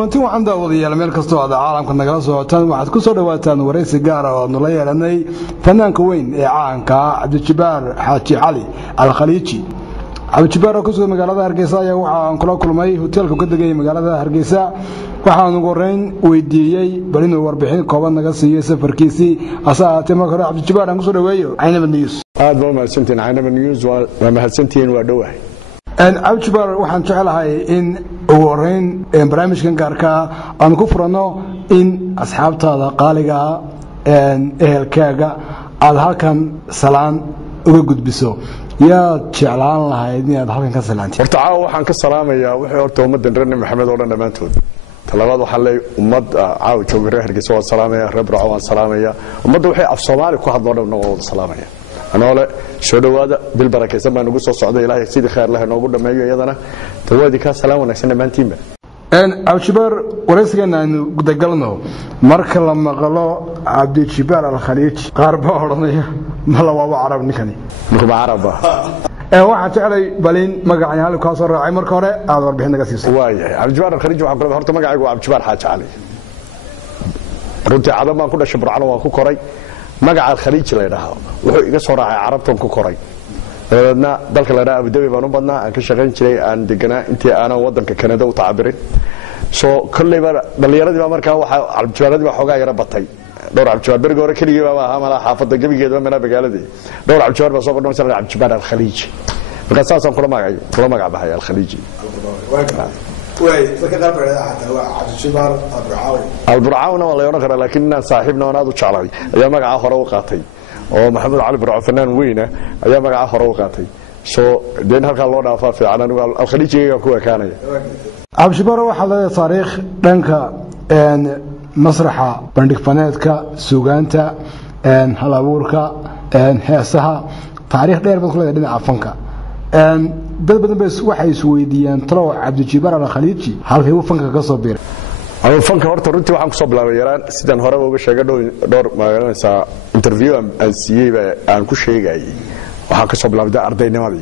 kulanti waxaan daawadayaal meel kastoo aad caalamka nagala socotaan waxaad ku soo dhawaataan wareysi gaar ah oo nala yeelanay fanaanka weyn ee caanka Cabdijibaar Xaaji Cali Al-Khaliiji. Cabdijibaar oo ku sugan magaalada Hargeysa ayaa waxaan kula kulmay hoteelka ka degay magaalada Hargeysa. waxaan ugu horeyn weydiiyay bal inuu warbixin kooban naga siiyo safarkiisii asaate marka hore Cabdijibaar aan ku soo dhaweeyo Aynaba News. aad baa mahadsantiin Aynaba News waa mahadsantiin waa dhawahay. Cabdijibaar waxaan jecelahay in ugu horeyn barnaamijkan gaarka aan ku furano in asxaabtaada qaaliga ehelkaaga aad halkan salaan uga gudbiso yaa jeclaan lahayd inaad halkan ka salaantid. horta caawa waxaan ka salaamayaa wixii horta ummadan reer Maxamed oo dhan dhamaantood talabaad waxaan leeyahay ummad caawa jooga reer Hargeysa oo salaamaya reer Burco waan salaamaya ummadda waxay af Soomaali ku hadlo dhan oo salaamaya anoole soo dhawaada bil barakeysan baan ugu soo socday ilaahay sidii khayr leh noogu dhameeyo iyadana tawaadi ka salaam wanaagsan dhamaantiinba. Cabdijibaar wareysigan aan gudagalno marka la maqlo Cabdijibaar Al-Khaliiji qaar baa oranaya ma la waa Arab ninkani ma Arab waxaan jeclay balin magacayga halka ka soo raacay marka hore aad warbixin naga siiso. waayahay Cabdijibaar Al-Khaliiji waxaan ku horta magacaygu waa Cabdijibaar Xaaji Cali runtii cadam baan ku dhashay Burcano waan ku koray magaca Al-Khaliiji la yiraahdo wuxuu iga soo raacay Carabtan ku koray dadna dalka la yiraahdo Abu Dhabi baan u badnaa aan ka shaqayn jiray aan deganaa intii aan wadanka Canada u taabirin soo kulliba dhalinyaradii markaa waxa Cabdijibaaradii baa xogaa yara batay dhowr Cabdijibaar bariga hore kaliya baa ahaa xaafada gabigeeda meena magaaladii dhowr Cabdijibaar baa soo qodon sanad Cabdijibaar Al-Khaliiji marka saasan kula magac baxay Al-Khaliiji way dadka qaar baa xataa waa Cabdijibaar Al-Burcaawna wala yoona kara laakiin inaan saaxiibna oo aad u jeclay ayaa magaca hore u qaatay oo Maxamed Cali Burco fanaan weyn ayaa magaca hore u qaatay soo deen halka loo dhaafaa fiican anigu Al-Khaliiji ku ekaanaya. Cabdijibaar waxa la taariikh dhanka masraxa bandhig faneedka suugaanta hal abuurka heesaha taariikh dheer bad ku leedahay dhinaca fanka dad badan baa waxay is weydiiyaan talo Cabdijibaar Al-Khaliiji halkay uu fanka ka soo biiray. أنا فنك هرت رنتي وحنا كسب لابيران سيدنا هرب وبشجع دور ما مثلا انترفيو عن سيء عن كل شيء جاي وحنا كسب لابدا أرضين مالي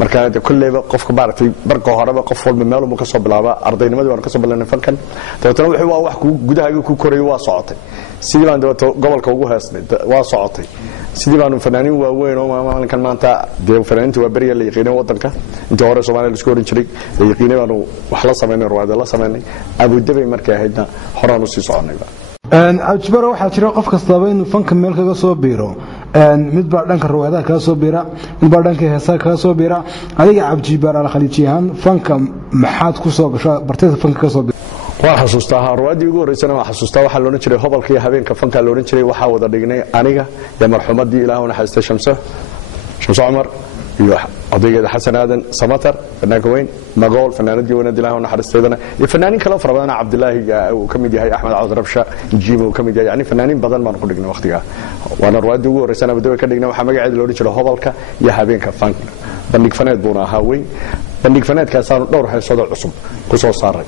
مركان كل قف كبار في بركة هرب قف من ماله مكسب لابا أرضين مالي وأنا كسب لنا فنكن ترى حوا واحد جودها يكون كوري واسعتي سيدي ما عنده قبل كوجه هسند واسعتي سيدي ما عنده فنانين وين وما كان ما أنت ده فنانين تبري اللي يقينه وطنك أنت هرب سوالف السكورين شريك يقينه أنه وحلا سمعني رواد الله سمعني أبو دبي مركز هيدا حرام وسيسعني بقى. Cabdijibaar waxaa jira qof kastaba inuu fanka meel kaga soo biiro mid baa dhanka rawaadaha kaga soo biira mid baa dhanka heesaha kaga soo biira adiga Cabdijibaar Al-Khaliiji ahaan fanka maxaad ku soo gashay bartida fanka ka soo biira. waan xasuustaa rawaadii ugu horeysana waan xasuustaa waxa loo jiray hobalka iyo habeenka fanka loo jiray waxa wada dhignay aniga iyo marxumadii Ilaahay una xaystay Shamsa Umar iyo odaygeeda Xasan Aadan Samatar fanaanka weyn Magool fanaanadii weyn Ilaahay una xariisteedana iyo fanaanin kale fara badan Cabdilaahi oo kamid yahay Axmed Cawd Rabsha Jiimo oo kamid yahay yani fanaanin badan baan ku dhignay waqtiga waana rawaadii ugu horeysana Abu Dhabi ka dhignay waxa magaceeda loo jiray hobalka iyo habeenka fanka bandhig faneed buuna ahaa weyn bandhig faneedkaas aan dhowr heesoodo cusub ku soo saaray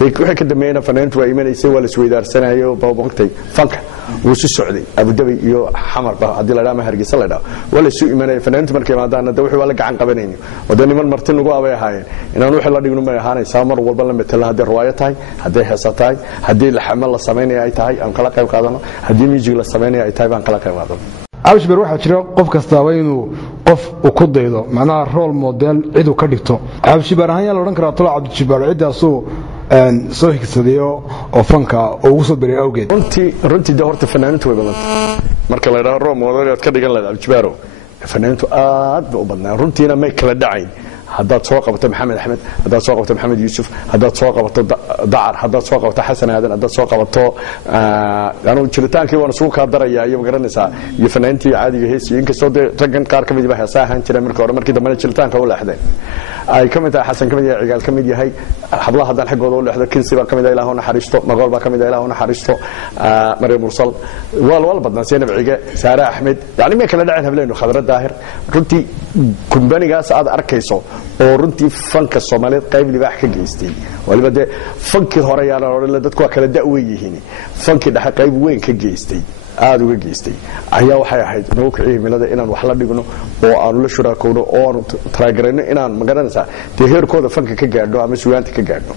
wixii ka dambeeyna fanaantu waa iimaneysay waa la isweydaarsanaayo bawbaqtay fanka wuu si socday Abu Dhabi iyo Xamar hadii la dhaama Hargeysa la dhaw wala soo iimanay fanaantu markay maadaana wixii waa la gacan qabanayeen wadani martin ugu abay ahaayeen inaan wixii la dhigno ma ahaanaysa mar walba la metel hadii riwaayad tahay hadii heesa tahay hadii la xamal la sameeyay ay tahay aan kala qayb qaadano hadii music la sameeyay ay tahay baan kala qayb qaadano. Cabdijibaar waxaa jira qof kastaba inuu qof u ku daydo macnaha role model cid uu ka dhigto Cabdijibaar ahaan la oran karaa tolo Cabdijibaar cidaasoo soo higsadeeyo oo fanka ugu soo biray awgeed runtii horta fanaaniintu way badan marka la yiraahdo role model aad ka dhigan lahayd Cabdijibaar fanaaniintu aad u badnaa runtiina may kala dhacayn haddaad soo qabato Maxamed Axmed haddaad soo qabato Maxamed Yuusuf haddaad soo qabato Dacar haddaad soo qabato Xasan Aadan haddaad soo qabato anu jiritaankii waan isugu ka daraya iyo magaranaysaa iyo fanaantii caadiga heesii inkastoo raggan qaar ka mid ah heesaha ahaan jiray markii dambe jiritaanka u leexdeen ay ka mid tahay Xasan ka mid yahay Cigaal ka mid yahay hablaha hadan xigooda u leexdo Kinsi baa ka mid ah Ilaahay una xariisto Magool baa ka mid ah Ilaahay una xariisto Maryam Mursal wal badna Seenab Ciga Saara Axmed yani ma kala dhaceen hableenu Khadra Daahir runtii kumbanigaas aad arkayso oo runtii fanka Soomaaliyeed qayb libaax ka geystay waliba de fankii hore yaana oo dadku kala da'weeyeen fankii dhaxa qayb weyn ka geystay aad uga geystay ayaa waxay ahayd nooca cimilada inaan wax la dhigno oo aan la shuraakowno oo aan taageerno inaan magaranaysa heerkooda fanka ka gaadho ama suugaanta ka gaadho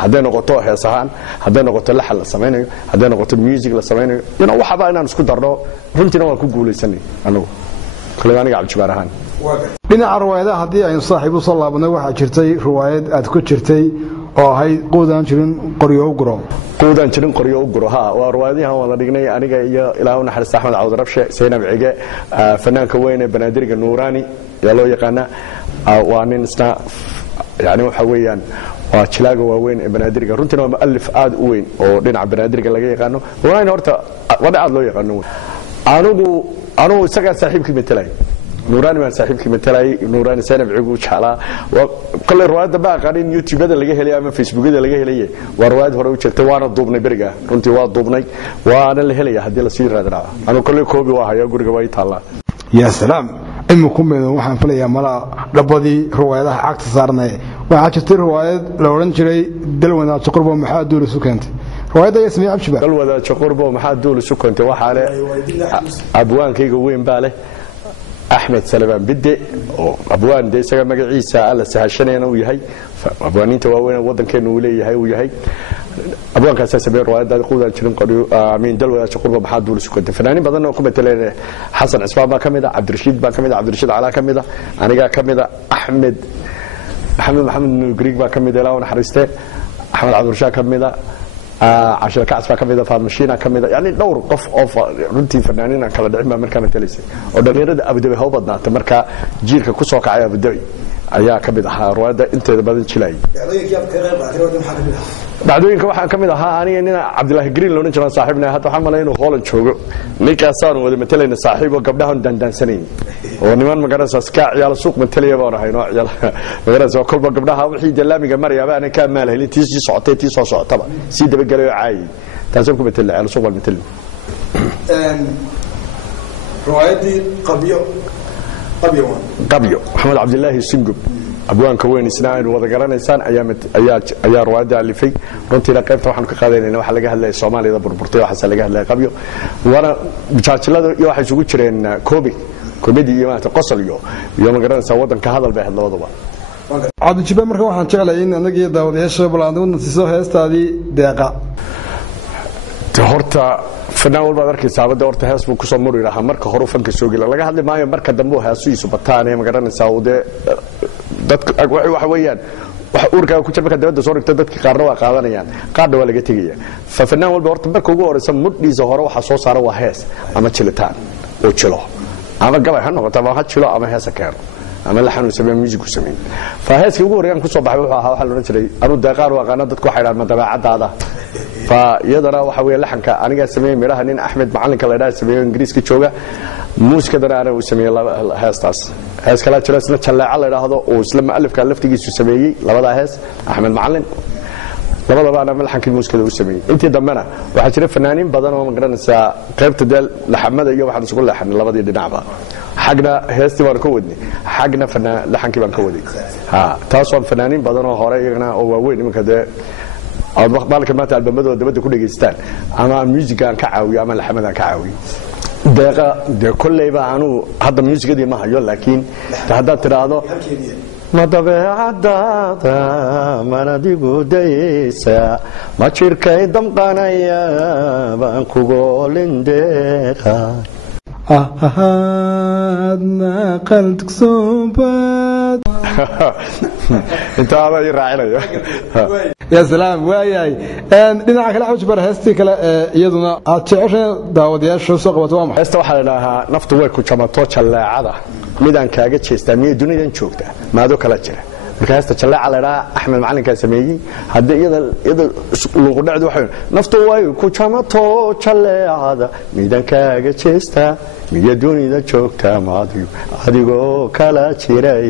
hadday noqoto hees ahaan hadday noqoto laxal la samaynayo hadday noqoto music la samaynayo waxaba inaan isku darno runtiina waan ku guulaysanay anagu kale aniga Cabdijibaar ahaan dhinaca riwaayadaha haddii aynu saaxiib u soo laabanay waxaa jirtay riwaayad aad ku jirtay oo ahayd quudaan jirin qoryo u guro waa riwaayadaha waan la dhignay aniga iyo Ilaahu naxariista Axmed Cawd Rabshe Saynab Cige fanaanka weyn ee Banaadirga Nuuraani yaa loo yaqaana waa nin isna waxa weeyaan waa jilaaga waaweyn ee Banaadirga runtii waa mu'allif aad u weyn oo dhinaca Banaadirga laga yaqaano waana horta wada aad loo yaqaano anigu isaga saaxiibkii metelay Nuuraani ma saaxiibkii metelay Nuuraani Saynab Cige u jeclaa kale riwaayada baa qaanin YouTube-da laga helay ama Facebook-da laga helay waa riwaayad hore u jirtay waana duubnay bariga runtii waa duubnay waana la helay hadii la sii raadinaa anigu kale koobi waa hayaa guriga way taala ya salaam imku meedo waxaan filayaa mala dhabadii riwaayadaha cagta saarnay waxa jirtay riwaayad la oran jiray dalwada Jaqurbo maxaa duul isu keentay riwaayada ismii Cabdijibaar dalwada Jaqurbo maxaa duul isu keentay waxa leh abwaankayga weyn baa leh Ahmed Salabaan Bidde oo abwaan de isaga magaciisa alla sahashanayna uu yahay abwaaninta waaweyn wadankeena uu leeyahay abwaankaas sameeyay riwaayada quudaan jirin qoriyo aamin dalwada Jaqurbo maxaa duul isu keentay fanaanin badan oo ku meteleen Xasan Ismaan baa kamid ah Cabdirashiid baa kamid ah Cabdirashiid Cala kamid ah aniga kamid ah Ahmed Maxamed Nugrig baa kamid ah Ilaahu naxariiste Ahmed Cabdirashaad kamid ah عشان كعس فكمل فمشينا كمل يعني دور قف أو رنتي فنانين كلا دعم مركا متلسي ودغيرد أبدأ هو بدنا تمركا جيرك كوسوك عيا بدأي أيا كمل رواد أنت بدل شلي بعدين كواحد كمل أنا عبد الله جرين لو نجرا صاحبنا هاتو حملين وخالد شوقو نيكا صار وذي متلين صاحب وقبلهم دندن سنين ونمان مجرد سكاع يا السوق متلي بارا هينو يا مجرد كل ما قبلها وحي جلامي جمريا بقى أنا كان ماله اللي تيجي صعتي صع طبعا سيد بقى عاي تنسبكم متل على السوق المتل روايتي قبيو محمد عبد الله السنجب abwaan ka weyn isnaan wada garanaysaan ayaa riwaayada alifay runtii la qaybta waxaan ka qaadanaynaa waxa laga hadlay Soomaalida burburtay waxa laga hadlay qabyo wana jaajilada iyo waxa isugu jireen comedy iyo maanta qosol iyo ma garanaysaa wadanka hadal bay hadlooduba Cabdijibaar marka waxaan jeclahay in anaga daawadayaasha balaaduna soo heestaadii deeqa horta fanaan walba arkaysaa sabada horta hees buu ku soo mari lahaa marka hore fanka soo gala laga hadli maayo marka dambe heesiisu bataan ma garanaysaa oo dadka waxa weeyaan waxa urka ku jira marka dawladda soo dhigto dadka qaarna waa qaadanayaan qaarna waa laga tagaya fanaan walba horta marka ugu horeysa muddiisa hore waxa soo saara waa hees ama jilitaan oo jilo ama gabay ha noqoto ama ha jilo ama hees keeno ama la xanuun sameeyo music ku sameeyo heeska ugu horeeyaan ku soo baxay waxa la oran jiray anu deeqaar waa qaana dadku waxay raadmaan dabeecadaada yadana waxa weeye laxanka aniga sameeyay miraha nin Ahmed macalinka la yiraahdo sameeyo Ingiriiska jooga muusikada ana uu sameeyay heestaas hees kala jira isla jalaaca la yiraahdo oo isla mu'allifka laftigiisu sameeyay labada hees Ahmed macalin labadaba ana laxankii muusikada uu sameeyay intii dambana waxa jira fanaaniin badan oo ma garanaysaa qaybta dal laxamada iyo waxa isku laxan labadii dhinacba xagna heestii baan ka wadnay xagna laxankii baan ka waday taas oo fanaaniin badan oo hore iyagana oo waaweyn iminka بالك ما تعلم بدو دبده كل جيستان أما الموسيقى عن كعوي أما الحمد عن كعوي ده كل يبقى عنو هذا الموسيقى دي ما هي لكن هذا ترى هذا ما تبع هذا ما ندي جوديسا ما شركة دم قنايا بانكوغولندها ما قلتك صوبات انت هذا يراعينا يا سلام واياي dhinaca kale Cabdijibaar heestii kale iyaduna aad jeceshay daawadayaasha soo qabato waa maxay heesta waxa la ilaaha naftu way ku jamato jalaacada midaan kaaga jeestaa miyay dunidan joogta maado kala jira marka heesta jalaaca la ilaaha Ahmed macalinka sameeyay hadii iyada luuq dhacdo waxa naftu way ku jamato jalaacada midaan kaaga jeestaa miyay dunidan joogta maado adigoo kala jiray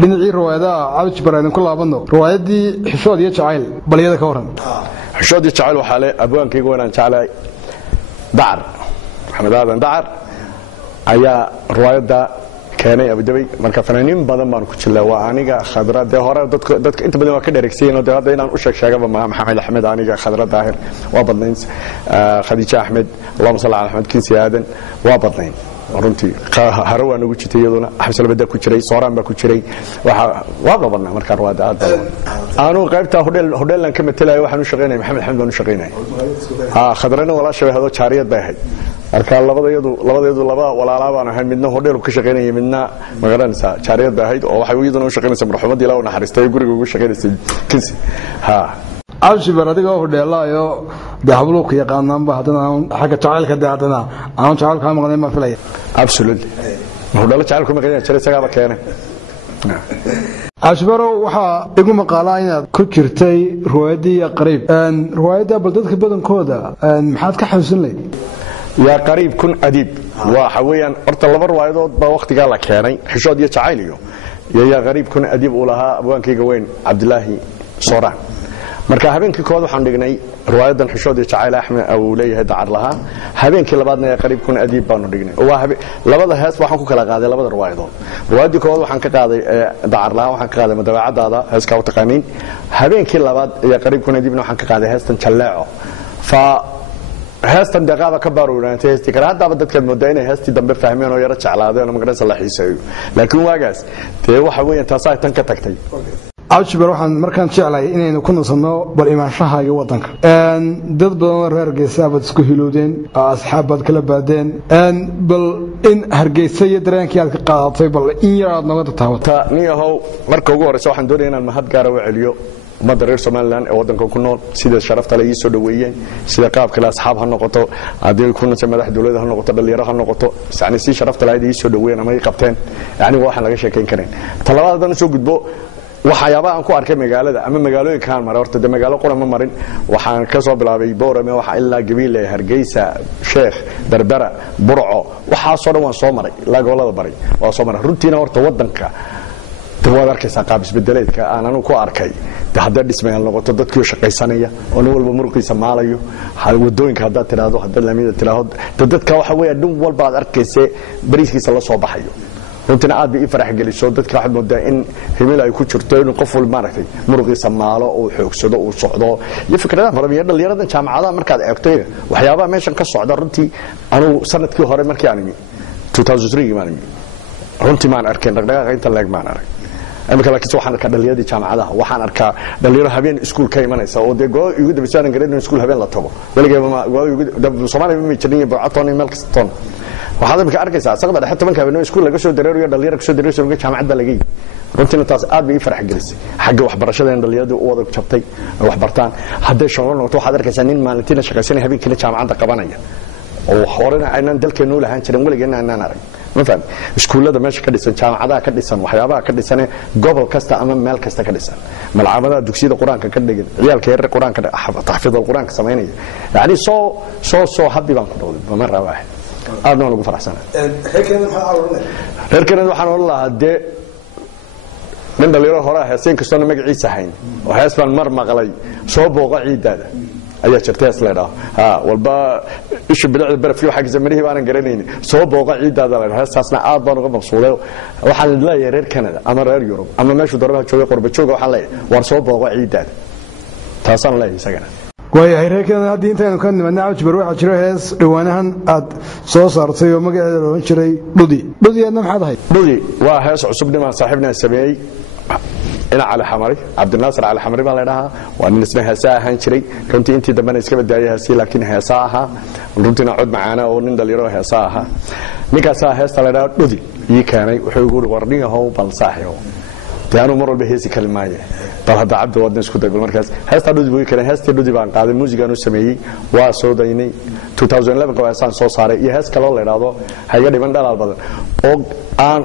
dhinacii riwaayada Cabdijibaar aan ku laabano riwaayadii xishood iyo jacayl baliyada ka waran xishood iyo jacayl waxa leh abwaankayga wanaan jacayl dacar Maxamed Aadan dacar ayaa riwaayada keenay abdabay marka fanaaniin badan baan ku jilaa waa aniga khadrad hore dadka inta badan waa ka dheregsiin oo hadda inaan u sheegaba Maxamed Axmed aniga khadrad daahir waa badnayn Khadija Axmed Allahumma salli ala Muhammad kinsi aadan waa badnayn runtii haro waa nagu jirtay iyaduna xabs labada ku jiray sooraan baa ku jiray waa qabanaa markaa ruwaada aad aanu qaybta hodheelan ka matelayo waxaan u shaqeynay maxamed xamed baan u shaqeynay khadrana walaasha way hado jaariyad bay ahayd marka labadeedu laba walaalaa baan ahayn midna hodheel ka shaqeynayay midna magaranaysa jaariyad bay ahayd oo waxay iyaduna u shaqeynaysaa marxumadii ilaa u naxariistay guriga ugu shaqeynaysay kinsi cabshibar adiga hodheelaayo de habluuka yaqaanaanba haddana xagga jacaylka de haddana aan jacaylka maqnayn ma filaya absolutely hodheelo jacaylku maqnayn jiray isagaaba keenay cabshibarow waxaa igu maqaalaa inaad ku jirtay ruwaayadii qariib ruwaayadda bal dadka badankooda maxaad ka xasuusin lahayd yaa qariib kun adiib waxa weeyaan horta laba ruwaayadood baa waqtigaa la keenay xishood iyo jacayl iyo yaa qariib kun adiib uu lahaa abwaankayga weyn cabdilaahi sooraan marka habeenkii kood waxaan dhignay riwaayadan xishood iyo jacayl axmed uu leeyahay dacar lahaa habeenkii labaadna ee qariib kun adiib baanu dhignay oo labada hees waxaan ku kala qaaday labada riwaayadood riwaayadii kood waxaan ka qaaday dacar lahaa waxaan ka qaaday madawaacadaada heeska u taqaaniin habeenkii labaad ee qariib kun adiibna waxaan ka qaaday heestan jalleeco fa heestan deeqaaba ka baaruuraantay heestii kale haddaaba dadkaad moodaa inay heestii dambe fahmeen oo yaro jeclaadeen oo magaranaysa la xiiseeyo laakiin waagaas dee waxa weeyaan taasaa tan ka tagtay cabshibar waxaan markaan jeclahay inaynu ku nasanno bal imaanshahaaga waddanka dad badan oo reer hargeysa baad isku hiloodeen asxaab baad kala baadeen bal in hargeysa iyo dareenkii aad ka qaadatay bal in yar aad nooga tataawata nin yahow marka ugu horeysa waxaan doonaya inaan mahad gaara u celiyo ummadda reer somalilan ee waddanka ku nool sida sharafta le ii soo dhoweeyeen sida qaab kale asxaab ha noqoto haddii ku nasay madax dowladda ha noqoto dhalinyaro ha noqoto yani si sharafta lahayd ii soo dhoweeyeen ama ii qabteen yacniga waxaan laga sheekayn karayn talabaad haddaan usoo gudbo waxyaabaha aan ku arkay magaalada ama magaalooyinkaan maray horta de magaalo qura ma marin waxaan ka soo bilaabay boorame waxa ilaa gabiile hargeysa sheekh berbera burco waxaasoo dhan waan soo maray ilaa gobolada bari waan soo maray runtiina horta waddanka waad arkaysaa qaab isbedeleedka aan anigu ku arkay hadday dhismayaal noqoto dadkii shaqaysanaya oo nin walba muruqiisa maalayo wadooyinka haddaad tidhaahdo haddaad laamida tidhaahdo dadka waxa weeya dhin walba aad arkayse bariiskiisa la soo baxayo runtina aad bay ii farax geliso dadka waxaad moodaa in himil ay ku jirto in qof walba maaragtay muruqiisa maalo uu xoogsado uu socdo iyo fikradaha badan iyo dhalinyarada jaamacadaha markaad eegto waxyaabaha meeshan ka socda runtii anigu sanadkii hore markii aan imi 2003 maan imi runtii maan arkeen dhaqdhaqaaqa inta leeg maan arag imika laakiin waxaan arkaa dhalinyarada jaamacadaha waxaan arkaa dhalinyaro habeen iskuul ka imanaysa oo de goo ugu dambeysaan gareyn iskuul habeen la tago waligeeba Soomaaliya ma jirin burcaton meel kasta waxaad imika arkaysaa saqda dhexe 10 habeen iskuul laga soo dareeriyo dhalinyaro ka soo dareeriyo jaamacadda laga yiri runtii taas aad bay farax gelisay xagga waxbarashada in dhalinyaradu u wada jabtay wax bartaan hadday shaqo noqoto waxaad arkaysaa nin maalintii shaqaysanay habeenkii jaamacadda qabanaya oo horena aynaan dalkeenu lahaan jirin waligeena aanan arag ma fahmi iskuulada meesha ka dhisan jaamacadaha ka dhisan waxyaabaha ka dhisan gobol kasta ama meel kasta ka dhisan malcamadaha dugsiyada quraanka ka dhigan ciyaalka yar quraanka taxfiidul quraanka sameynaya yaani soo habbi baan ku dhawday ma rabaa aadna lagu faraxsanaa reerkana waxaan oran lahaa de min dhalinyaro hore heeseen kastoo magaciisa hayn oo hees baan mar maqlay soo booqa ciidada ayaa jirtay isleedahay walba isha bilicda barafkii waxa zamarihi baan garanaynin soo booqa ciidada la heestaasna aad baan uga maqsuuday waxaan leeyahay reer Canada ama reer Europe ama meesha darabaha jooga qurba jooga waxaan leeyahay war soo booqa ciidada taasaan leeyahay isagana way reerkana hadii intaanu ka nimanaa Cabshibar waxa jira hees dhawaanahan aad soo saartay oo magaceeda loo jiray dhudiyadna maxaad ahayd dhudi waa hees cusub dhiman saaxiibna sameeyay ina على حمري عبد الناصر على حمري baa leedahay waa nin isna heesaa ahaan jiray runtii intii dambana iska badaayahay laakiin heesaa aha runtina cod macaana oo nin dhalinyaro heesaa aha ninkaas heesta leedahay dhudi ii keenay wuxuu ugu warniyo how bal saaxiibo taanu mar walba heesi kalmaaye bal hada cabdi wadna isku dagol markaas heesta dhudi buu keenay heesta dhudi baan qaaday muusigaan u sameeyay waa soo daynay 2011 ka waan soo saaray iyo hees kale oo leedahay hayga dhiman dhalaal badan oo aan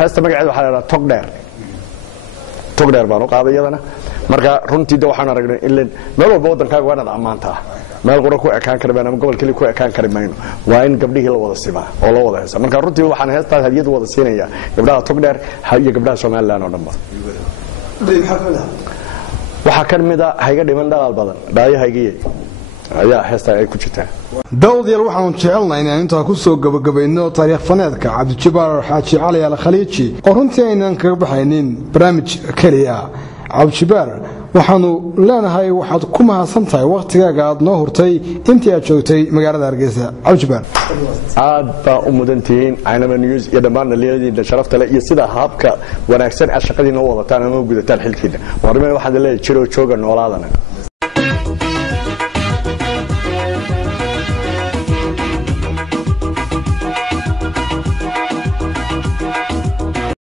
heesta magaceeda waxa leedahay togdheer baan u qaaday iyadana marka runtii waxaan aragnay in meel walba wadankaaga waa inaad ammaantaa meel qura ku ekaan karmaan ama gobol kale ku ekaan karmaan waa in gabdhihii la wada simaa oo la wada heesa marka runtii waxaan heestaa hadiyad wada siinaya gabdhaha togdheer iyo gabdhaha Soomaaliland oo dhanba waxa kan mid ah hayga dhiman dhalaal badan dhaayahaygiye ayaa heesta ay ku jirtaa dawdiyal waxaan jecelnahay inaan inta ku soo gabagabayno taariikh faneedka Cabdijibaar Xaaji Cali Al-Khaliiji oo runtii aynaan kaga baxaynin barnaamij kaliya cabdijibaar waxaanu leenahay waxaad ku mahadsan tahay waqtigaaga aad noo hurtay intii aad joogtay magaalada Hargeysa cabdijibaar aad baa u mudantihiin Aynaba News iyo dhammaan dhalinyaradiina sharafta leh iyo sida habka wanaagsan ee shaqadiina u wadataan ama u gudataan xilkiina warmay waxaad leeyahay jiro jooga noolaadana